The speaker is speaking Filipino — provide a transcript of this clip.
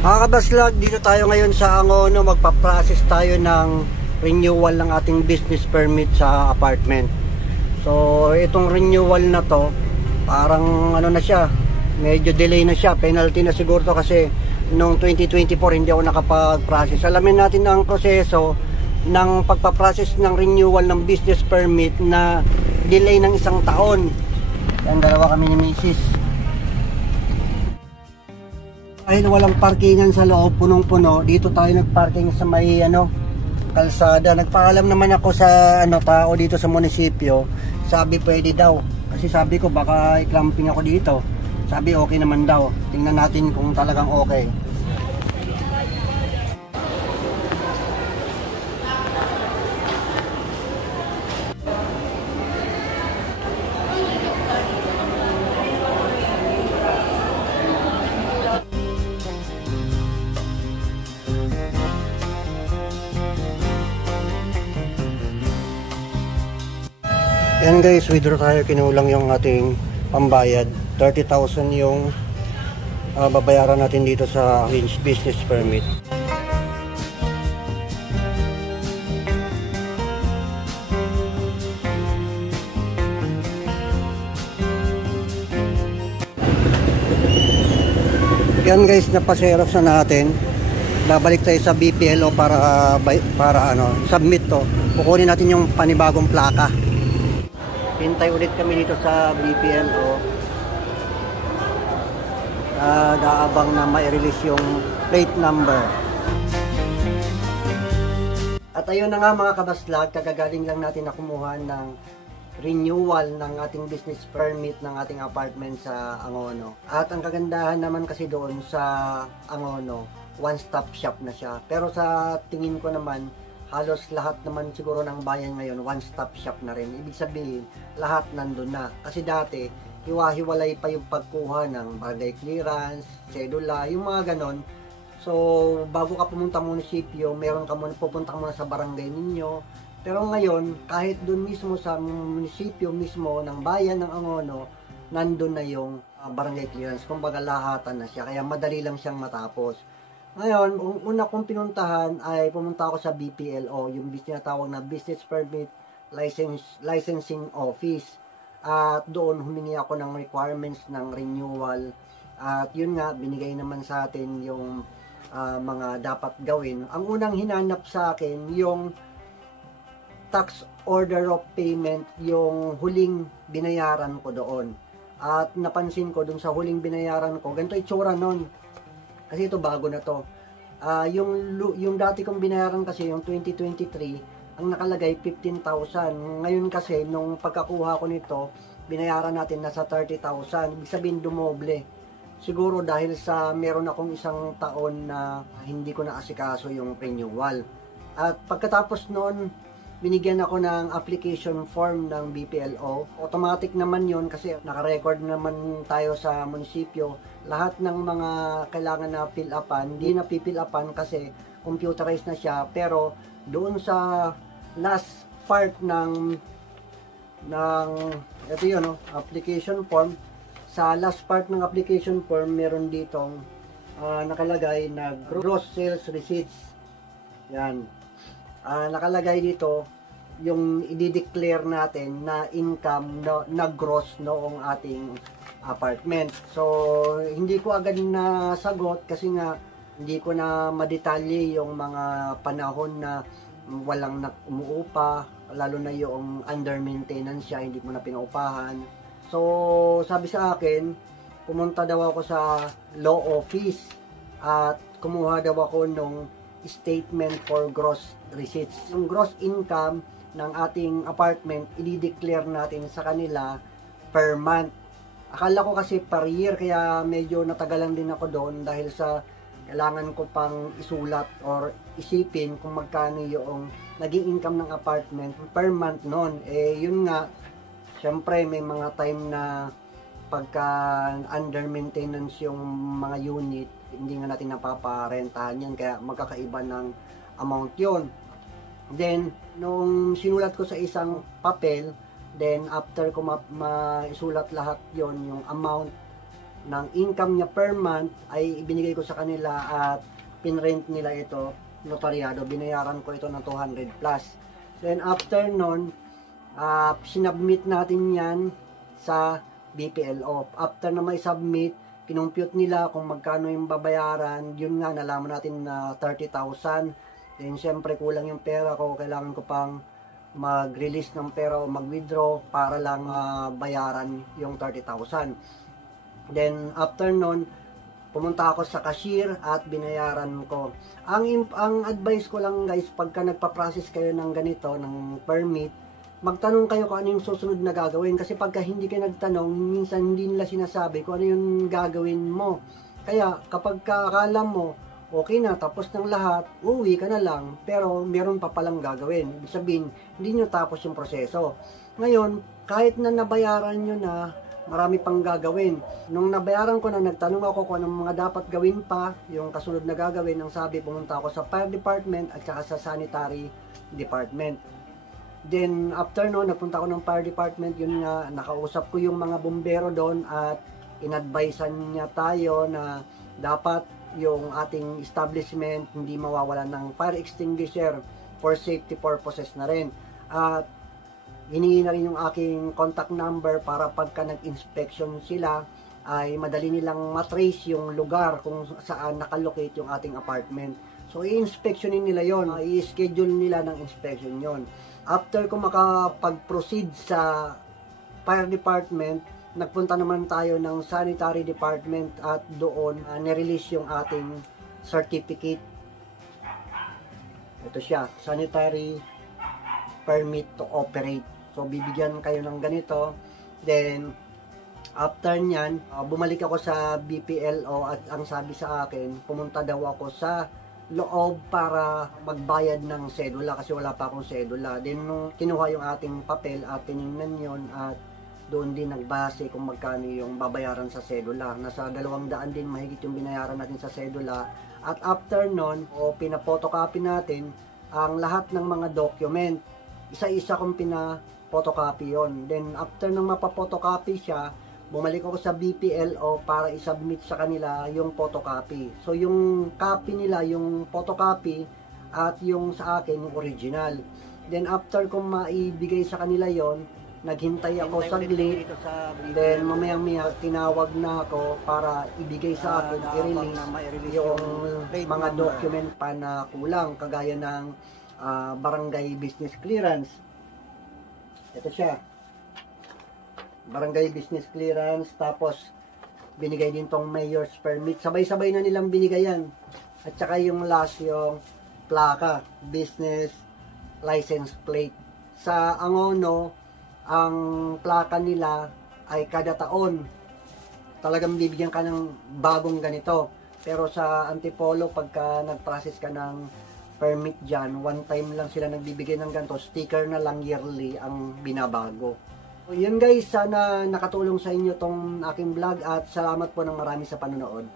Mga kabaslag, dito tayo ngayon sa Angono. Magpa-process tayo ng renewal ng ating business permit sa apartment. So itong renewal na to, parang ano na siya, medyo delay na siya, penalty na siguro to kasi noong 2024 hindi ako nakapag-process. Alamin natin ang proseso ng pagpa-process ng renewal ng business permit na delay ng 1 taon. Yan, dalawa kami ni Mrs. Ay, walang parkingan sa loob, punong-puno. Dito tayo nagparking sa may kalsada. Nagpaalam naman ako sa tao dito sa munisipyo. Sabi pwede daw. Kasi sabi ko baka i-clamping ako dito. Sabi okay naman daw. Tingnan natin kung talagang okay. Yan guys, withdraw tayo, kinulang yung ating pambayad. 30,000 yung babayaran natin dito sa business permit. Yan guys, napaserox na natin. Babalik tayo sa BPLO para submit to. Kukunin natin yung panibagong plaka. Hintay ulit kami dito sa BPLO. Daabang na mai-release yung plate number. At ayun na nga mga kabaslag, kagagaling lang natin na kumuha ng renewal ng ating business permit ng ating apartment sa Angono. At ang kagandahan naman kasi doon sa Angono, one-stop shop na siya. Pero sa tingin ko naman, halos lahat naman siguro ng bayan ngayon, one-stop shop na rin. Ibig sabihin, lahat nandun na. Kasi dati, hiwa-hiwalay pa yung pagkuha ng barangay clearance, sedula, yung mga ganon. So, bago ka pumunta munisipyo, pupunta ka muna sa barangay ninyo. Pero ngayon, kahit dun mismo sa munisipyo mismo ng bayan ng Angono, nandun na yung barangay clearance. Kumbaga lahatan na siya, kaya madali lang siyang matapos. Ngayon, una kong pinuntahan ay pumunta ako sa BPLO, yung tinatawag na Business Permit Licensing Office. At doon humingi ako ng requirements ng renewal. At yun nga, binigay naman sa atin yung mga dapat gawin. Ang unang hinanap sa akin, yung tax order of payment, yung huling binayaran ko doon. At napansin ko doon sa huling binayaran ko, ganito itsura nun. Kasi ito bago na to. Yung dati kong binayaran kasi, yung 2023, ang nakalagay 15,000. Ngayon kasi, nung pagkakuha ko nito, binayaran natin nasa 30,000. Ibig sabihin dumoble. Siguro dahil sa meron akong 1 taon na hindi ko naasikaso yung renewal. At pagkatapos noon, binigyan ako ng application form ng BPLO. Automatic naman yun kasi naka-record naman tayo sa munisipyo. Lahat ng mga kailangan na fill upan, hindi na pipill upan kasi computerized na siya. Pero doon sa last part ng ito yun, application form. Sa last part ng application form, meron ditong nakalagay na gross sales receipts. Yan. Nakalagay dito yung i-declare natin na income na gross noong ating apartment. So, hindi ko agad nasagot kasi nga hindi ko na madetalye yung mga panahon na walang umuupa, lalo na yung under maintenance siya, hindi ko na pinaupahan. So, sabi sa akin, pumunta daw ako sa law office at kumuha daw ako nung statement for gross receipts. Yung gross income ng ating apartment, i-declare natin sa kanila per month. Akala ko kasi per year, kaya medyo natagalan din ako doon dahil sa kailangan ko pang isulat or isipin kung magkano yung naging income ng apartment per month noon. Yun nga, syempre may mga time na pagka under maintenance yung mga unit, hindi nga natin napaparentahan yan, kaya magkakaiba ng amount yon. Then, nung sinulat ko sa isang papel, then after ko maisulat lahat yon, yung amount ng income niya per month ay ibinigay ko sa kanila at pinrent nila ito, notaryado. Binayaran ko ito ng 200 plus. Then after nun, sinubmit natin yan sa BPLO. After na may submit, kinumpute nila kung magkano yung babayaran. Yun nga, nalaman natin na 30,000. Then syempre kulang yung pera ko, kailangan ko pang mag-release ng pera o mag-withdraw para lang bayaran yung 30,000. Then after nun, pumunta ako sa cashier at binayaran ko. Ang advice ko lang guys, pagka nagpa-process kayo ng ganito, ng permit, magtanong kayo kung ano yung susunod na gagawin. Kasi pagka hindi kayo nagtanong, minsan hindi nila sinasabi kung ano yung gagawin mo. Kaya kapag akala mo, okay na, tapos ng lahat, uwi ka na lang, pero meron pa palang gagawin. Ibig sabihin, hindi nyo tapos yung proseso. Ngayon, kahit na nabayaran nyo na, marami pang gagawin. Nung nabayaran ko na, nagtanong ako kung anong mga dapat gawin pa, yung kasunod na gagawin, ang sabi, pumunta ako sa fire department at saka sa sanitary department. Then, after noon, nagpunta ako ng fire department, yun nga, nakausap ko yung mga bumbero doon at inadvisean niya tayo na dapat yung ating establishment hindi mawawalan ng fire extinguisher for safety purposes na rin. At hiningi na rin yung aking contact number para pagka nag-inspection sila ay madali nilang matrace yung lugar kung saan nakalocate yung ating apartment. So, i-inspectionin nila yon, i-schedule nila ng inspection yon. After ko makapag-proceed sa fire department, nagpunta naman tayo ng sanitary department at doon nirelease yung ating certificate. Ito siya, sanitary permit to operate. So, bibigyan kayo ng ganito. Then, after nyan, bumalik ako sa BPLO at ang sabi sa akin, pumunta daw ako sa loob para magbayad ng sedula kasi wala pa akong sedula. Then, nung kinuha yung ating papel at tinignan yon at doon din nagbase kung magkano yung babayaran sa sedula. Nasa 200 din mahigit yung binayaran natin sa sedula. At after nun, pinapotocopy natin ang lahat ng mga document. Isa-isa kong pinapotocopy yon. Then after nang mapapotocopy siya, bumalik ako sa BPLO para isubmit sa kanila yung photocopy. So yung copy nila, yung photocopy at yung sa akin, yung original. Then after kong maibigay sa kanila yon, naghintay ako saglit. Then mamaya-maya tinawag na ako para ibigay sa akin, i-release yung mga document pa na kulang, kagaya ng barangay business clearance. Ito siya. Barangay business clearance, tapos binigay din tong mayor's permit. Sabay-sabay na nilang binigayan. At saka yung last, yung plaka, business license plate. Sa Angono, ang plaka nila ay kada taon. Talagang bibigyan ka ng bagong ganito. Pero sa Antipolo, pagka nag-process ka ng permit dyan, one time lang sila nagbibigay ng ganito. Sticker na lang yearly ang binabago. So, yun guys, sana nakatulong sa inyo tong aking vlog at salamat po ng marami sa panonood.